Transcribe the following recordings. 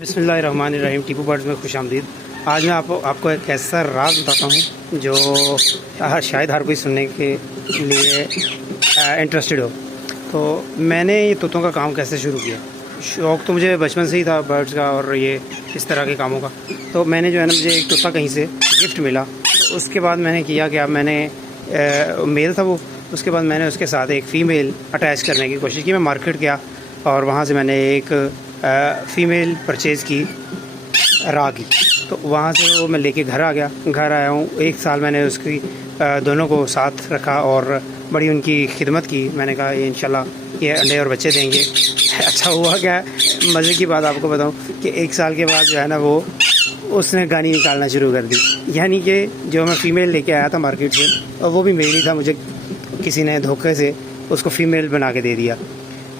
بسم اللہ الرحمن الرحیم. ٹیپو برڈز میں خوش آمدید. آج میں آپ کو ایک ایسا راز بتاتا ہوں جو شاید ہر کوئی سننے کے لیے انٹرسٹڈ ہو. تو میں نے یہ طوطوں کا کام کیسے شروع کیا. شوق تو مجھے بچپن سے ہی تھا برڈز کا اور یہ اس طرح کے کاموں کا. تو میں نے جو ہے نا مجھے ایک طوطا کہیں سے گفٹ ملا. تو اس کے بعد میں نے کیا کہ اب میں نے میل تھا وہ. اس کے بعد میں نے اس کے ساتھ ایک فیمیل اٹیچ کرنے کی کوشش کی. میں مارکیٹ گیا اور وہاں سے میں نے ایک فیمیل پرچیز کی راہ کی. تو وہاں سے وہ میں لے کے گھر آیا ہوں. ایک سال میں نے اس کی دونوں کو ساتھ رکھا اور بڑی ان کی خدمت کی. میں نے کہا یہ انشاءاللہ یہ انڈے اور بچے دیں گے. اچھا ہوا کیا مزے کی بات آپ کو بتاؤں کہ ایک سال کے بعد جو ہے نا وہ اس نے گانی نکالنا شروع کر دی. یعنی کہ جو میں فیمیل لے کے آیا تھا مارکیٹ سے اور وہ بھی میل ہی تھا, مجھے کسی نے دھوکے سے اس کو فیمیل بنا کے دے دیا.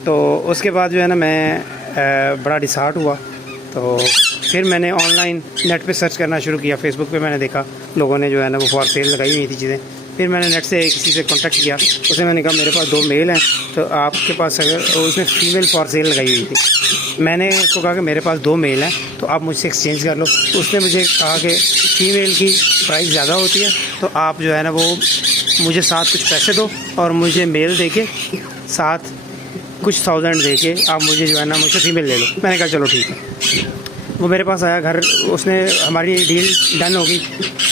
تو اس کے بعد جو ہے نا میں بڑا ڈسہارٹ ہوا. تو پھر میں نے آن لائن نیٹ پہ سرچ کرنا شروع کیا. فیس بک پہ میں نے دیکھا لوگوں نے جو ہے نا وہ فار سیل لگائی ہوئی تھی چیزیں. پھر میں نے نیٹ سے کسی سے کانٹیکٹ کیا. اسے میں نے کہا میرے پاس 2 میل ہیں تو آپ کے پاس اگر اس نے فیمیل فار سیل لگائی ہوئی تھی. میں نے اس کو کہا کہ میرے پاس 2 میل ہیں تو آپ مجھ سے ایکسچینج کر لو. اس نے مجھے کہا کہ فیمیل کی پرائس زیادہ ہوتی ہے تو آپ جو ہے نا وہ مجھے ساتھ کچھ پیسے دو اور مجھے میل دے کے ساتھ کچھ 1000 دے کے آپ مجھے جو ہے نا مجھ سے فیمیل لے لو. میں نے کہا چلو ٹھیک ہے. وہ میرے پاس آیا گھر. اس نے ہماری ڈیل ڈن ہو گئی.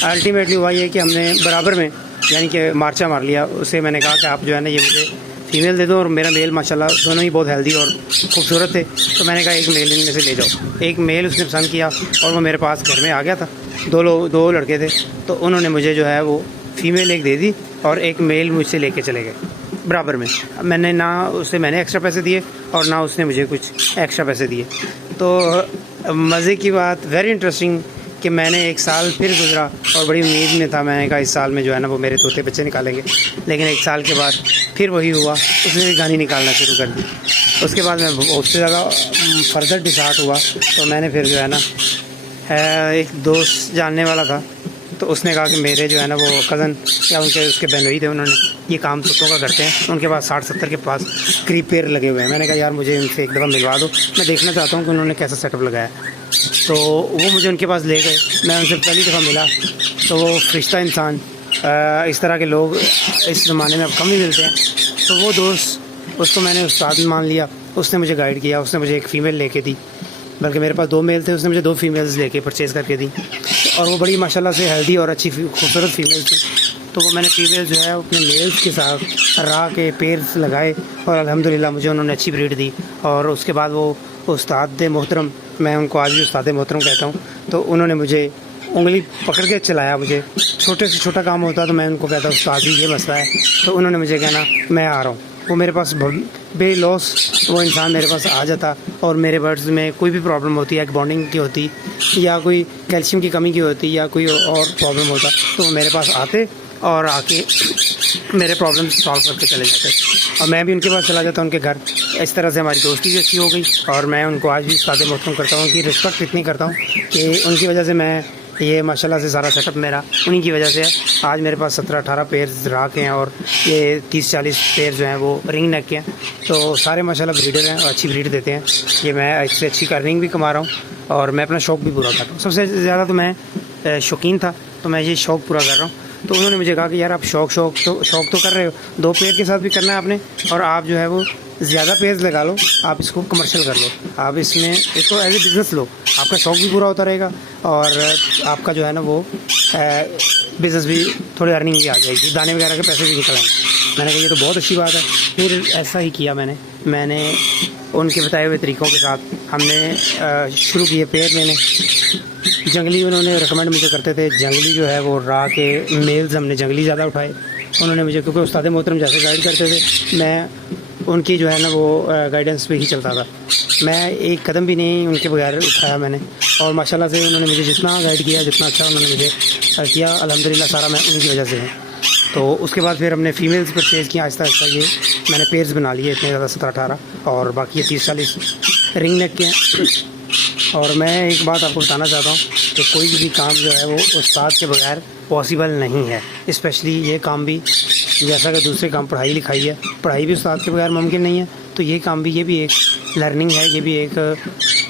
الٹیمیٹلی ہوا یہ کہ ہم نے برابر میں یعنی کہ مارچہ مار لیا. اسے میں نے کہا کہ آپ جو ہے نا یہ مجھے فیمیل دے دو اور میرا میل ماشاءاللہ دونوں ہی بہت ہیلدی اور خوبصورت تھے. تو میں نے کہا ایک میل ان میں سے لے جاؤ. ایک میل اس نے پسند کیا اور وہ میرے پاس گھر میں آ گیا تھا. 2 لڑکے تھے تو انہوں نے مجھے جو ہے وہ فیمیل ایک دے دی اور ایک میل مجھ سے لے کے چلے گئے برابر میں. میں نے میں نے ایکسٹرا پیسے دیے اور نہ اس نے مجھے کچھ ایکسٹرا پیسے دیے. تو مزے کی بات ویری انٹرسٹنگ کہ میں نے 1 سال پھر گزرا اور بڑی امید میں تھا. میں نے کہا اس سال میں جو ہے نا وہ میرے طوطے بچے نکالیں گے. لیکن 1 سال کے بعد پھر وہی ہوا. اس نے بھی گانی نکالنا شروع کر دی. اس کے بعد میں اس سے زیادہ فردر ڈسہارٹ ہوا. تو میں نے پھر جو ہے نا ایک دوست جاننے والا تھا تو اس نے کہا کہ میرے جو ہے نا وہ کزن یا اس کے بہنوئی تھے, انہوں نے یہ کام طوطوں کا کرتے ہیں. ان کے پاس 60-70 کے پاس قریب پیر لگے ہوئے ہیں. میں نے کہا یار مجھے ان سے ایک دفعہ ملوا دو, میں دیکھنا چاہتا ہوں کہ انہوں نے کیسا سیٹ اپ لگایا. تو وہ مجھے ان کے پاس لے گئے. میں ان سے پہلی دفعہ ملا تو وہ فرشتہ انسان, اس طرح کے لوگ اس زمانے میں اب کم ہی ملتے ہیں. تو وہ دوست, اس کو میں نے استاد مان لیا. اس نے مجھے گائیڈ کیا. اس نے مجھے ایک فیمیل لے کے دی, بلکہ میرے پاس 2 میل تھے. اس نے مجھے 2 فیمیلز لے کے پرچیز کر کے دی اور وہ بڑی ماشاءاللہ سے ہیلدی اور اچھی خوبصورت فیمیل تھی. تو وہ میں نے فیمیل جو ہے اپنے میلز کے ساتھ راہ کے پیرز لگائے اور الحمدللہ مجھے انہوں نے اچھی بریڈ دی. اور اس کے بعد وہ استاد محترم, میں ان کو آج بھی استاد محترم کہتا ہوں, تو انہوں نے مجھے انگلی پکڑ کے چلایا. مجھے چھوٹے سے چھوٹا کام ہوتا تو میں ان کو کہتا استاد جی یہ مسئلہ ہے, تو انہوں نے مجھے کہنا میں آ رہا ہوں. وہ میرے پاس بے لوس وہ انسان میرے پاس آ جاتا اور میرے برڈز میں کوئی بھی پرابلم ہوتی ہے, ایک بانڈنگ کی ہوتی یا کوئی کیلشیم کی کمی کی ہوتی یا کوئی اور پرابلم ہوتا تو وہ میرے پاس آتے اور آ کے میرے پرابلم سالو کر کے چلے جاتے اور میں بھی ان کے پاس چلا جاتا ان کے گھر. اس طرح سے ہماری دوستی بھی اچھی ہو گئی اور میں ان کو آج بھی استاد محترم کرتا ہوں. ان کی رسپیکٹ اتنی کرتا ہوں کہ ان کی وجہ سے میں یہ ماشاءاللہ سے سارا سیٹ اپ میرا انہی کی وجہ سے ہے. آج میرے پاس 17-18 پیئرز راہ کے ہیں اور یہ 30-40 پیئر جو ہیں وہ رنگ نیک کے ہیں. تو سارے ماشاءاللہ بریڈر ہیں اور اچھی بریڈ دیتے ہیں. یہ میں اس سے اچھی ارننگ بھی کما رہا ہوں اور میں اپنا شوق بھی پورا کر رہا ہوں. سب سے زیادہ تو میں شوقین تھا تو میں یہ شوق پورا کر رہا ہوں. تو انہوں نے مجھے کہا کہ یار آپ شوق تو کر رہے ہو, 2 پیئر کے ساتھ بھی کرنا ہے آپ نے اور آپ جو ہے وہ زیادہ پیئرز لگا لو, آپ اس کو کمرشل کر لو, آپ اس کو ایز اے بزنس لو. آپ کا شوق بھی پورا ہوتا رہے گا اور آپ کا جو ہے نا وہ بزنس بھی تھوڑی ارننگ بھی آ جائے گی, دانے وغیرہ کے پیسے بھی نکل آئیں گے. میں نے کہا یہ تو بہت اچھی بات ہے. پھر ایسا ہی کیا میں نے ان کے بتائے ہوئے طریقوں کے ساتھ ہم نے شروع کیے پیئر لینے. جنگلی انہوں نے ریکمینڈ مجھے کرتے تھے, جنگلی جو ہے وہ راہ کے میلز ہم نے جنگلی زیادہ اٹھائے. انہوں نے مجھے کیونکہ استاد محترم جیسے گائیڈ کرتے تھے میں ان کی جو ہے نا وہ گائیڈنس پہ ہی چلتا تھا. میں ایک قدم بھی نہیں ان کے بغیر اٹھایا میں نے اور ماشاءاللہ سے انہوں نے مجھے جتنا گائیڈ کیا, جتنا اچھا انہوں نے مجھے کیا, الحمدللہ سارا میں ان کی وجہ سے ہے. تو اس کے بعد پھر ہم نے فیمیلز پرچیز کیا آہستہ آہستہ. یہ میں نے پیئرز بنا لیے اتنے زیادہ 17-18 اور باقی 30-40 رنگ نیک کے ہیں. اور میں ایک بات آپ کو بتانا چاہتا ہوں کہ کوئی بھی کام جو ہے وہ استاد کے بغیر پاسبل نہیں ہے. اسپیشلی یہ کام بھی جیسا کہ دوسرے کام پڑھائی لکھائی ہے, پڑھائی بھی استاد کے بغیر ممکن نہیں ہے. تو یہ کام بھی, یہ بھی ایک لرننگ ہے, یہ بھی ایک